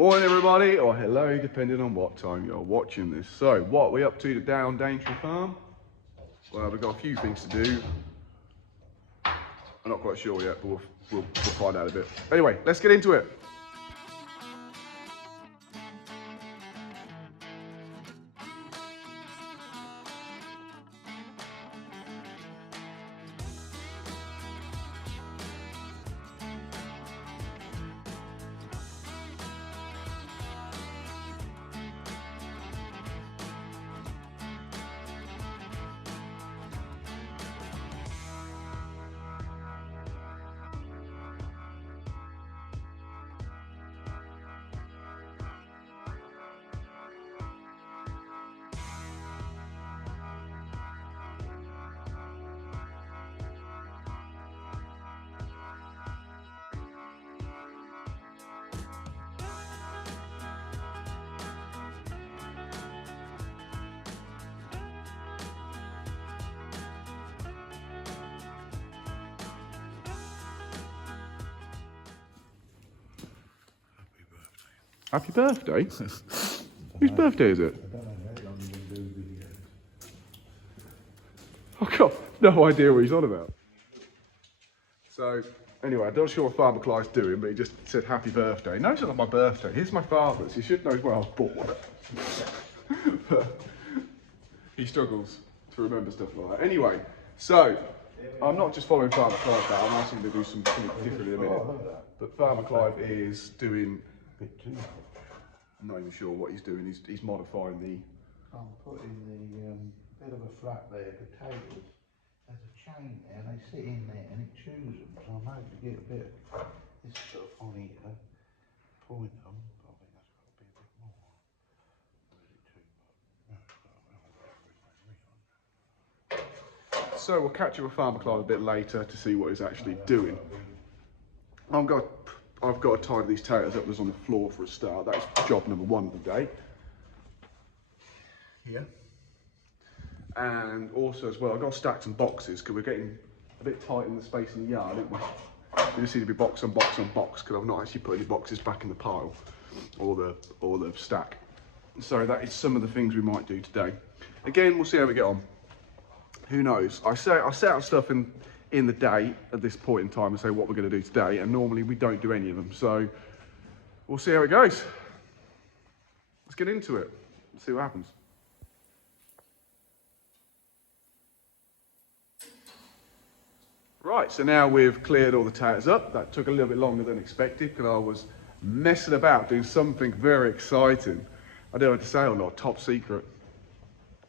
Morning everybody, or hello, depending on what time you're watching this. So, what are we up to today on Daintree Farm? Well, we've got a few things to do. I'm not quite sure yet, but we'll find out a bit. Anyway, let's get into it. Happy birthday? Whose birthday is it? I've got no idea what he's on about. So, anyway, I'm not sure what Farmer Clive's doing, but he just said happy birthday. No, it's not my birthday. Here's my father's. He should know when I was born. But he struggles to remember stuff like that. Anyway, so, I'm not just following Farmer Clive now. I'm asking him to do something different in a minute. But Farmer Clive is doing... I'm not even sure what he's doing. He's modifying the... I'm putting the bit of a flat there, potatoes. There's a chain there, and they sit in there and it chews them. So I'm hoping to get a bit of this stuff on here, point them. But I think that's got to be a bit more. Or is it too much? No, So we'll catch up with Farmer Clive a bit later to see what he's actually doing. I've got to tidy these taters up that's on the floor for a start. That's job number one of the day. Here. And also as well, I've got to stack some boxes because we're getting a bit tight in the space in the yard, aren't we? We just need to be box on box on box because I've not actually put any boxes back in the pile or the stack. So that is some of the things we might do today. Again, we'll see how we get on. Who knows? I set out stuff in the day at this point in time and say what we're going to do today, and normally we don't do any of them. So we'll see how it goes. Let's get into it. Let's see what happens. Right, so now we've cleared all the taters up. That took a little bit longer than expected because I was messing about doing something very exciting. I don't know what to say or not, top secret.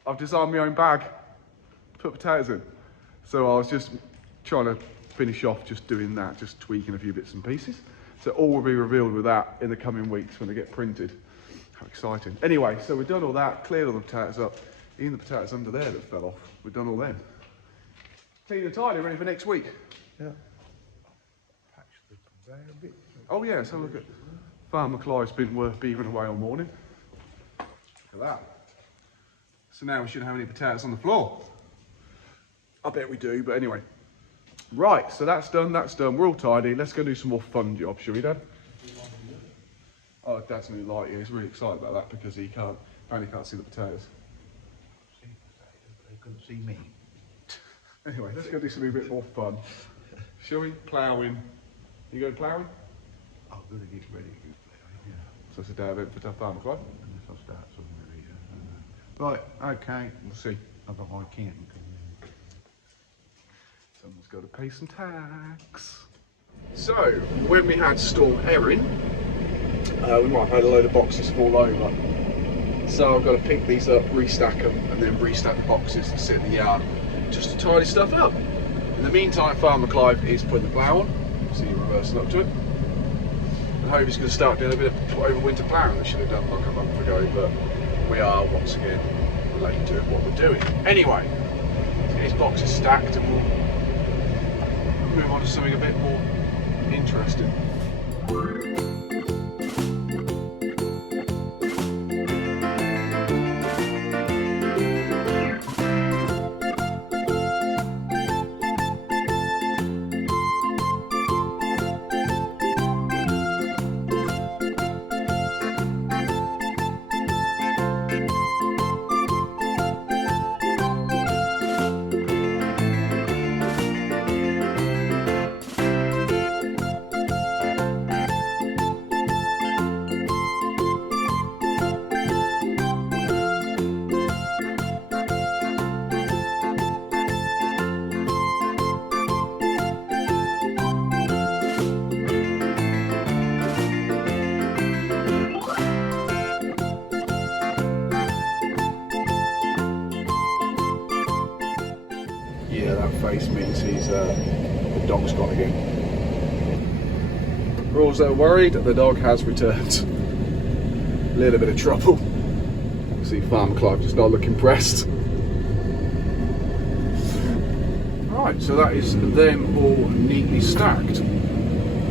I've designed my own bag to put potatoes in. So I was just trying to finish off just doing that, just tweaking a few bits and pieces. So all will be revealed with that in the coming weeks when they get printed. How exciting. Anyway, so we've done all that, cleared all the potatoes up, even the potatoes under there that fell off. We've done all them. Clean and tidy, ready for next week. Yeah. Patch the conveyor a bit. Oh yeah, so look at Farmer Clive's been beavering away all morning. Look at that. So now we shouldn't have any potatoes on the floor. I bet we do, but anyway. Right, so that's done, we're all tidy. Let's go do some more fun jobs, shall we, Dad? Oh, Dad's new light here, he's really excited about that because he apparently can't see the potatoes. See potatoes, but they couldn't see me. Anyway, let's go do something a bit more fun. Shall we? Ploughing. You going ploughing? I'm going to get ready to go ploughing, yeah. So it's a day event for Farmer Clive. Unless I start somewhere here. Right, okay. We'll see. I've got my camping coming in. Someone's got to pay some tax. So, when we had Storm Erin, we might have had a load of boxes fall over. So I've got to pick these up, restack them, and then restack the boxes and sit in the yard just to tidy stuff up. In the meantime, Farmer Clive is putting the plough on. See you reversing up to it. I hope he's going to start doing a bit of overwinter ploughing that should have done like a month ago, but we are once again late doing what we're doing. Anyway, these boxes stacked and we'll move on to something a bit more interesting. basically means the dog's gone again. For all that are worried, the dog has returned. A little bit of trouble. You see Farmer Clive does not look impressed. Right, so that is them all neatly stacked.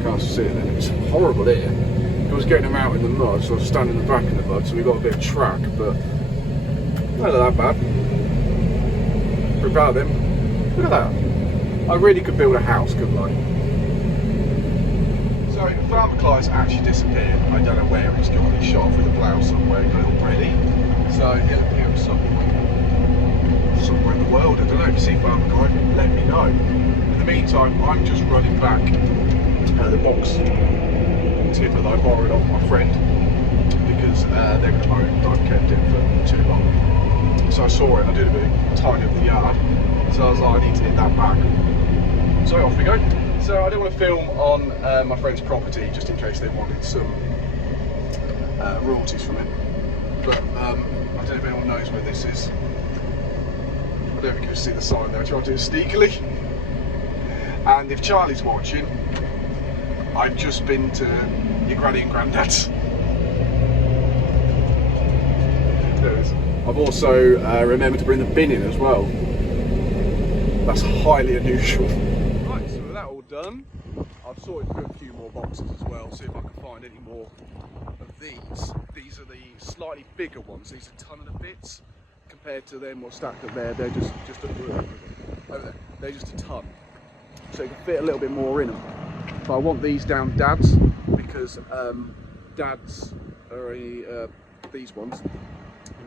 Can't see it then, it's horrible here. I was getting them out in the mud, so I was standing in the back of the mud, so we got a bit of track, but not that bad. Pretty proud of them. Look at that. I really could build a house, couldn't I? So, Farmer Clive's actually disappeared. I don't know where he's gone. He's shot through the plough somewhere already. So, he'll appear somewhere in the world. I don't know. If you see Farmer Clive, let me know. In the meantime, I'm just running back the box tipper that I borrowed off my friend because they're going to mow it. I've kept it for too long. So I saw it, I did a bit of tidying up the yard, so I was like, I need to hit that back. So off we go. So I didn't want to film on my friend's property just in case they wanted some royalties from it. But I don't know if anyone knows where this is. I don't know if you can see the sign there, I tried to do it sneakily. And if Charlie's watching, I've just been to your granny and granddad's. There it is. I've also remembered to bring the bin in as well. That's highly unusual. Right, so with that all done, I've sorted through a few more boxes as well, see if I can find any more of these. These are the slightly bigger ones. These are tonner bits compared to them what's stacked up there. They're just over there. They're just a ton, so you can fit a little bit more in them. But I want these down Dad's because Dad's are these ones in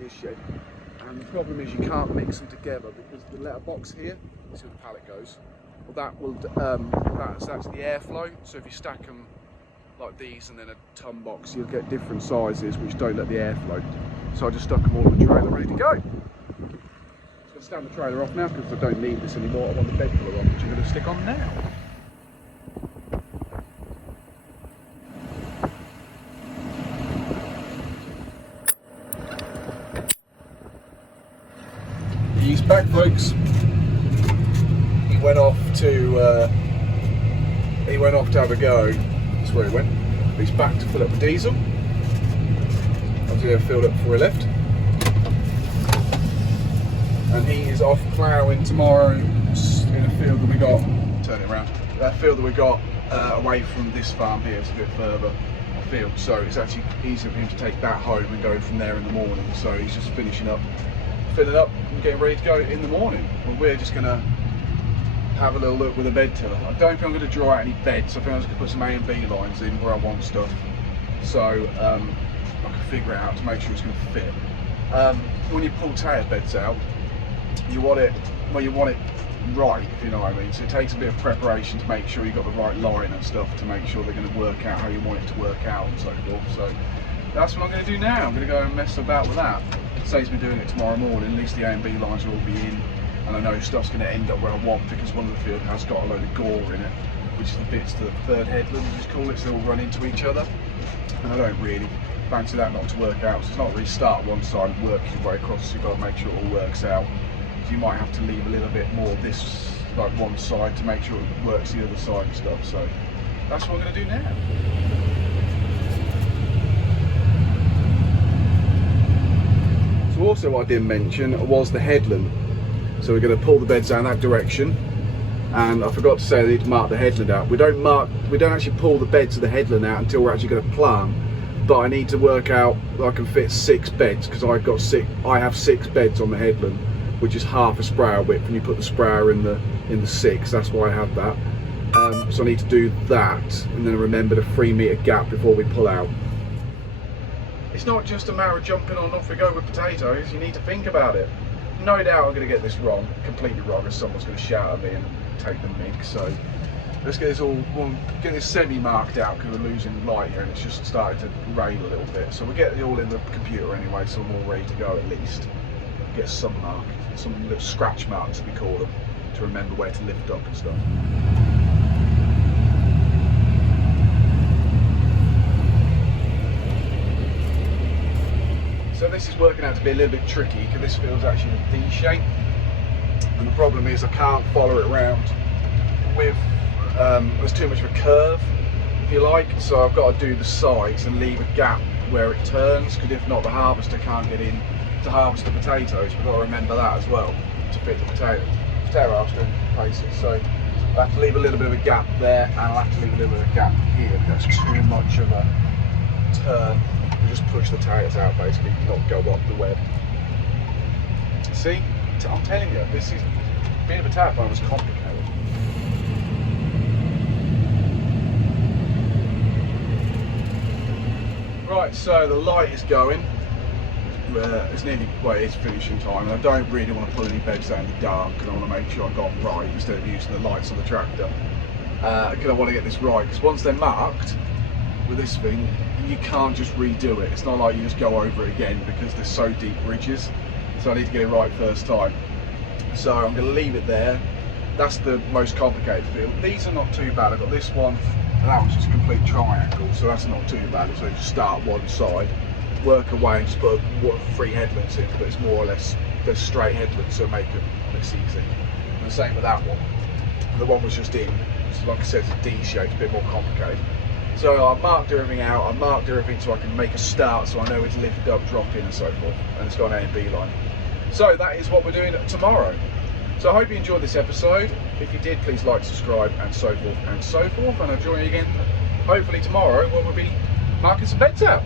his shed, and the problem is you can't mix them together because the letterbox here, you see where the pallet goes, well that will that's the airflow, so if you stack them like these and then a ton box, you'll get different sizes which don't let the air flow. So I just stuck them all in the trailer ready to go. I'm just going to stand the trailer off now because I don't need this anymore. I want the bed colour on, which I'm going to stick on now. He's back, folks. He went off to have a go. That's where he went. He's back to fill up the diesel. I was going to fill it before he left. And he is off ploughing tomorrow in a field that we got. Turn it around. That field that we got away from this farm here. It's a bit further afield, so it's actually easier for him to take that home and go from there in the morning. So he's just finishing up, filling up and getting ready to go in the morning. Well, we're just going to have a little look with a bed tiller. I don't think I'm going to draw out any beds. I think I'm just going to put some A and B lines in where I want stuff, so I can figure it out to make sure it's going to fit. When you pull tail beds out, you want it right, if you know what I mean. So it takes a bit of preparation to make sure you've got the right line and stuff to make sure they're going to work out how you want it to work out and so forth. So that's what I'm going to do now. I'm going to go and mess about with that. It saves me doing it tomorrow morning. At least the A and B lines will all be in, and I know stuff's going to end up where I want because one of the field has got a load of gore in it, which is the bits to the third headland, as you call it, so they all run into each other. And I don't really fancy that not to work out, so it's not really start one side and work your way across, so you've got to make sure it all works out. So you might have to leave a little bit more this, like one side, to make sure it works the other side and stuff. So that's what I'm going to do now. So also what I didn't mention was the headland. So we're going to pull the beds down that direction, and I forgot to say I need to mark the headland out. We don't actually pull the beds of the headland out until we're actually going to plant. But I need to work out that I can fit 6 beds because I have 6 beds on the headland, which is half a sprayer width, and you put the sprayer in the 6. That's why I have that. So I need to do that, and then remember the 3 metre gap before we pull out. It's not just a matter of jumping on off we go with potatoes. You need to think about it. No doubt I'm going to get this wrong, completely wrong, as someone's going to shout at me and take the mic. So let's get this get this semi marked out because we're losing light here and it's just started to rain a little bit. So we'll get it all in the computer anyway, so we're all ready to go at least. Get some mark, some little scratch marks we call them, to remember where to lift up and stuff. So this is working out to be a little bit tricky because this field's actually a D shape. and the problem is I can't follow it around with, there's too much of a curve, if you like, so I've got to do the sides and leave a gap where it turns, because if not the harvester can't get in to harvest the potatoes. We've got to remember that as well, to fit the potato harvester in places. So I'll have to leave a little bit of a gap there, and I'll have to leave a little bit of a gap here. That's too much of a turn. You just push the potatoes out basically, not go up the web. See, I'm telling you, this is, being a potato farmer is complicated. Right, so the light is going. It's nearly, well, it's finishing time, and I don't really want to pull any beds down in the dark, because I want to make sure I got them right instead of using the lights on the tractor. Because I want to get this right, because once they're marked with this thing, you can't just redo it. It's not like you just go over it again, because they're so deep ridges. So I need to get it right first time. So I'm going to leave it there. That's the most complicated field. These are not too bad. I've got this one, and that one's just a complete triangle, so that's not too bad. So you just start one side, work away, and just put 3 headlands in, but it's more or less the straight headlands, so make it easy. And the same with that one. The one was just in, so like I said, it's a D shape, it's a bit more complicated. So I've marked everything out, I've marked everything so I can make a start, so I know where to lift up, drop in and so forth, and it's got an A and B line. So that is what we're doing tomorrow. So I hope you enjoyed this episode. If you did, please like, subscribe, and so forth, and I'll join you again hopefully tomorrow when we'll be marking some beds out.